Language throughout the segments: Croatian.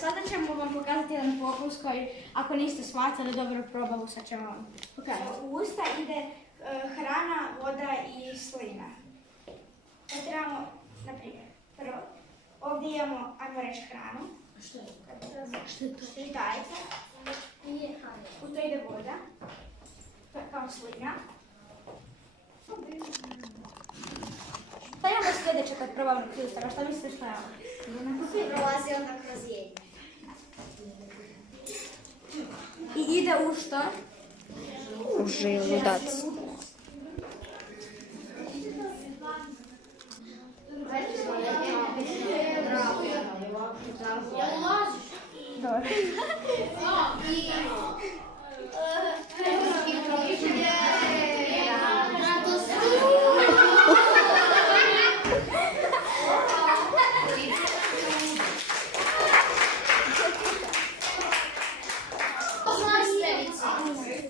Sada ćemo vam pokazati jedan pokus koji, ako niste shvatili dobro probali, sad ćemo vam pokazati. U usta ide hrana, voda i slina. Pa trebamo, na primjer, prvo, ovdje imamo, ajmo reći, hranu. Što je to? Žitarica. U to ide voda, kao slina. Šta imamo sljedeće kad probavamo kristara? Šta mislite šta imamo? Prolazi onda kroz jednje. I ide u što? U želudac. Dobro.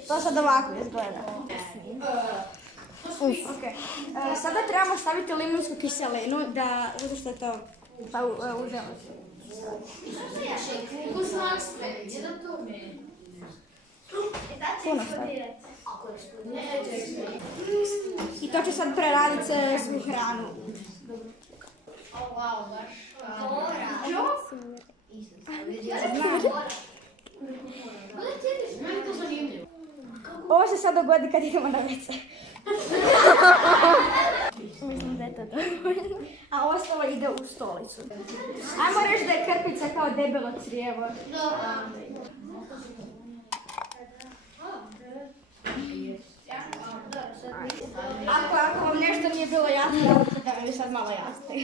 To sad ovako izgleda. Okay. Sada trebamo staviti limunsku kiselinu da uzete to uzelo. Puno stavi. I to će sad preraditi svu hranu. Ovo se sad dogodi kad idemo na WC. Mislim da je to dovoljno. A ostalo ide u stolicu. Ajmo reći da je krpica kao debelo crijevo. Ako vam nešto nije bilo jasno, da vam je sad malo jasno.